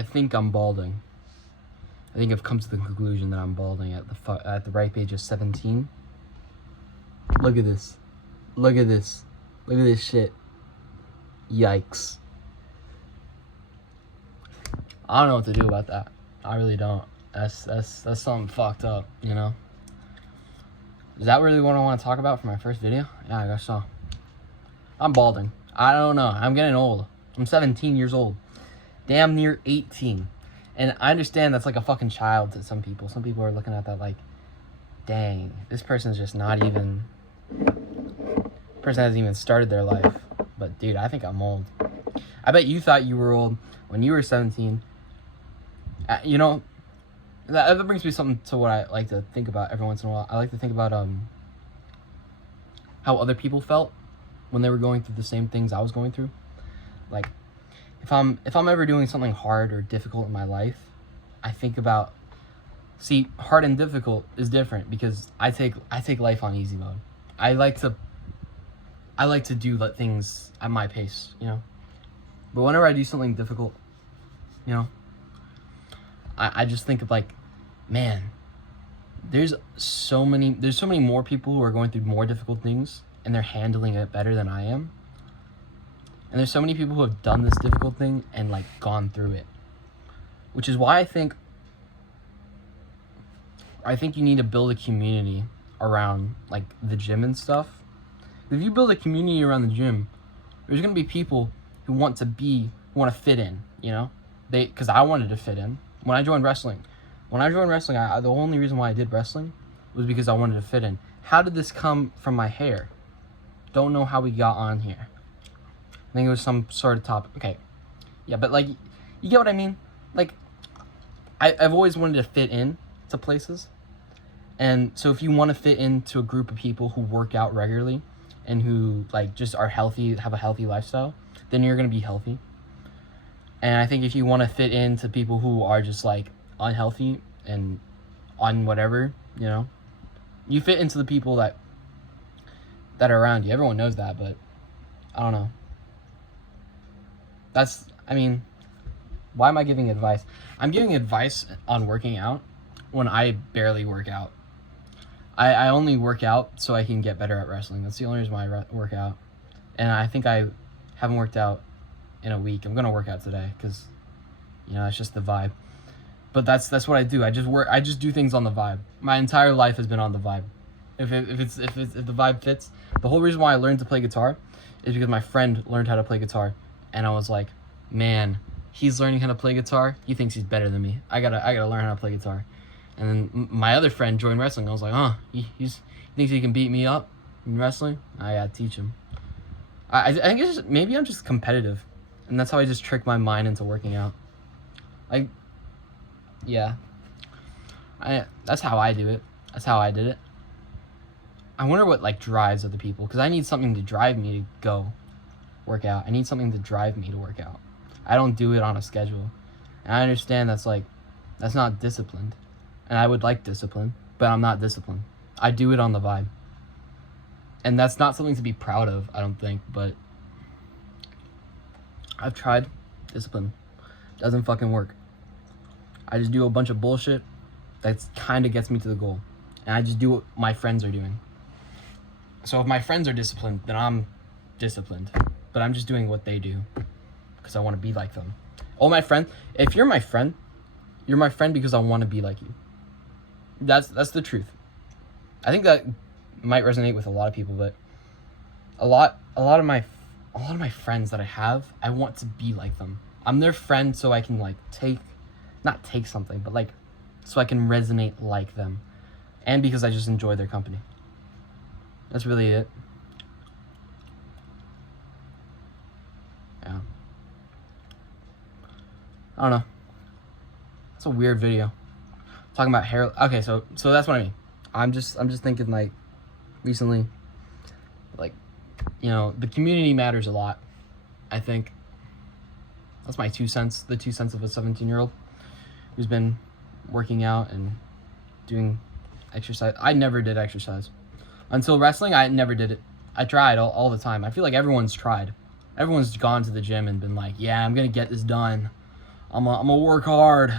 I think I'm balding. I think I've come to the conclusion that I'm balding at the ripe age of 17. Look at this. Look at this. Look at this shit. Yikes. I don't know what to do about that. I really don't. That's something fucked up, you know? Is that really what I want to talk about for my first video? Yeah, I guess so. I'm balding. I don't know. I'm getting old. I'm 17 years old. Damn near 18. And I understand that's like a fucking child to some people. Some people are looking at that like, dang, this person's just not even... person hasn't even started their life. But dude, I think I'm old. I bet you thought you were old when you were 17. You know, that brings me something to what I like to think about every once in a while. I like to think about how other people felt when they were going through the same things I was going through. Like, if I'm ever doing something hard or difficult in my life, I think about, see, hard and difficult is different because I take life on easy mode. I like to do things at my pace, you know. But whenever I do something difficult, you know, I just think of like, man, there's so many more people who are going through more difficult things and they're handling it better than I am. And there's so many people who have done this difficult thing and like gone through it. Which is why I think you need to build a community around like the gym and stuff. If you build a community around the gym, there's gonna be people who want to fit in, you know? Because I wanted to fit in. When I joined wrestling, the only reason why I did wrestling was because I wanted to fit in. How did this come from my hair? Don't know how we got on here. I think it was some sort of topic. Okay. Yeah, but like, you get what I mean? Like, I've always wanted to fit in to places. And so if you want to fit into a group of people who work out regularly and who like just are healthy, have a healthy lifestyle, then you're going to be healthy. And I think if you want to fit into people who are just like unhealthy and on whatever, you know, you fit into the people that are around you. Everyone knows that, but I don't know. I mean, why am I giving advice? I'm giving advice on working out when I barely work out. I only work out so I can get better at wrestling. That's the only reason why I work out. And I think I haven't worked out in a week. I'm gonna work out today because, you know, it's just the vibe. But that's what I do. I just do things on the vibe. My entire life has been on the vibe. If the vibe fits. The whole reason why I learned to play guitar is because my friend learned how to play guitar, and I was like, man, he's learning how to play guitar. He thinks he's better than me. I gotta learn how to play guitar. And then my other friend joined wrestling. I was like, he thinks he can beat me up in wrestling. I gotta teach him. I think it's just, maybe I'm just competitive. And that's how I just trick my mind into working out. Like, yeah. That's how I do it. That's how I did it. I wonder what, like, drives other people. Because I need something to drive me to go work out. I need something to drive me to work out. I don't do it on a schedule. And I understand that's not disciplined. And I would like discipline, but I'm not disciplined. I do it on the vibe. And that's not something to be proud of, I don't think, but I've tried discipline. Doesn't fucking work. I just do a bunch of bullshit that kind of gets me to the goal. And I just do what my friends are doing. So if my friends are disciplined, then I'm disciplined. But I'm just doing what they do because I want to be like them. Oh, my friend, if you're my friend, you're my friend because I want to be like you. That's the truth. I think that might resonate with a lot of people, but a lot of my friends that I have, I want to be like them. I'm their friend so I can like not take something, but like so I can resonate like them. And because I just enjoy their company. That's really it. Yeah. I don't know. It's a weird video. Talking about hair. Okay, so that's what I mean. I'm just thinking like recently, like, you know, the community matters a lot. I think that's my 2 cents, the 2 cents of a 17-year-old who's been working out and doing exercise. I never did exercise until wrestling. I never did it. I tried all the time. I feel like everyone's tried. Everyone's gone to the gym and been like, yeah, I'm gonna get this done. I'm gonna work hard.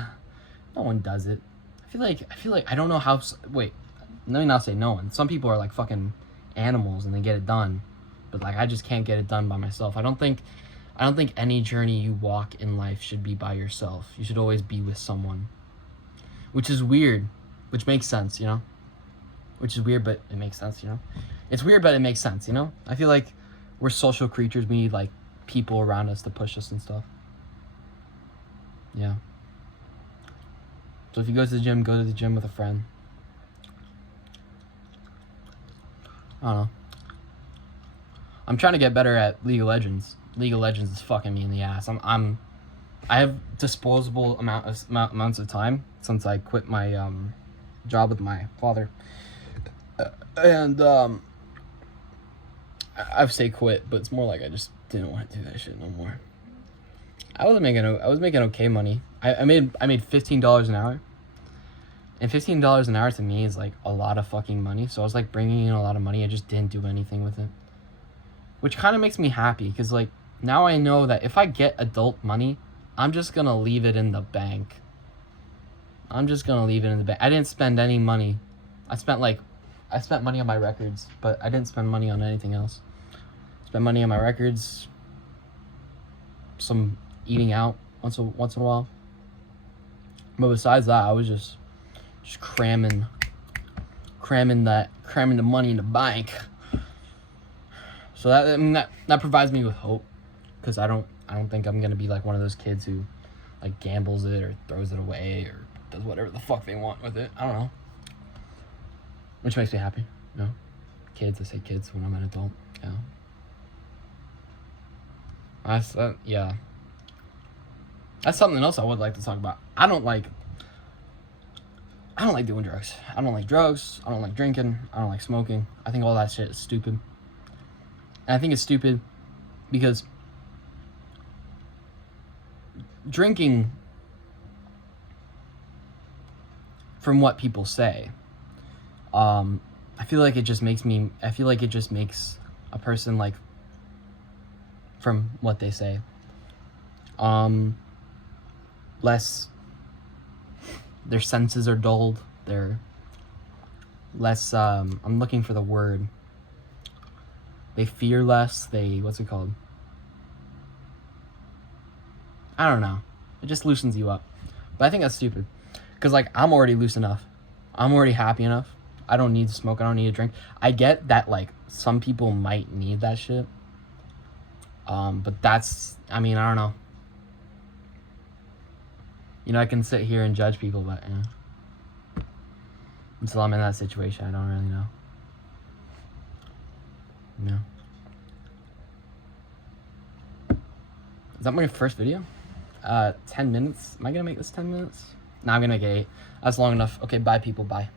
No one does it. I feel like I don't know how. Wait, let me not say no one. Some people are like fucking animals and they get it done, but like I just can't get it done by myself. I don't think any journey you walk in life should be by yourself. You should always be with someone, which is weird, which makes sense, you know. Which is weird, but it makes sense, you know. It's weird, but it makes sense, you know. I feel like we're social creatures. We need like people around us to push us and stuff. Yeah. So if you go to the gym with a friend. I don't know. I'm trying to get better at League of Legends. League of Legends is fucking me in the ass. I have disposable amounts of time since I quit my job with my father. And I've say quit, but it's more like I just didn't want to do that shit no more. I was making okay money. I made $15 an hour. And $15 an hour to me is like a lot of fucking money. So I was like bringing in a lot of money. I just didn't do anything with it. Which kind of makes me happy because like now I know that if I get adult money, I'm just going to leave it in the bank. I didn't spend any money. I spent money on my records, but I didn't spend money on anything else. Spent money on my records, some eating out once in a while. But besides that, I was just cramming the money in the bank. So that provides me with hope, because I don't think I'm gonna be like one of those kids who like gambles it or throws it away or does whatever the fuck they want with it. I don't know. Which makes me happy, you know. Kids, I say kids when I'm an adult. Yeah. That's something else I would like to talk about. I don't like doing drugs. I don't like drugs. I don't like drinking. I don't like smoking. I think all that shit is stupid. And I think it's stupid because drinking, from what people say, I feel like it just makes a person, like, from what they say, less, their senses are dulled, they're less, I'm looking for the word, they fear less, what's it called? I don't know. It just loosens you up. But I think that's stupid. Because, like, I'm already loose enough. I'm already happy enough. I don't need to smoke. I don't need to drink. I get that, like, some people might need that shit. But that's, I mean, I don't know. You know, I can sit here and judge people, but, you know, until I'm in that situation, I don't really know. No. Is that my first video? 10 minutes? Am I gonna make this 10 minutes? No, I'm gonna make it 8. That's long enough. Okay, bye, people. Bye.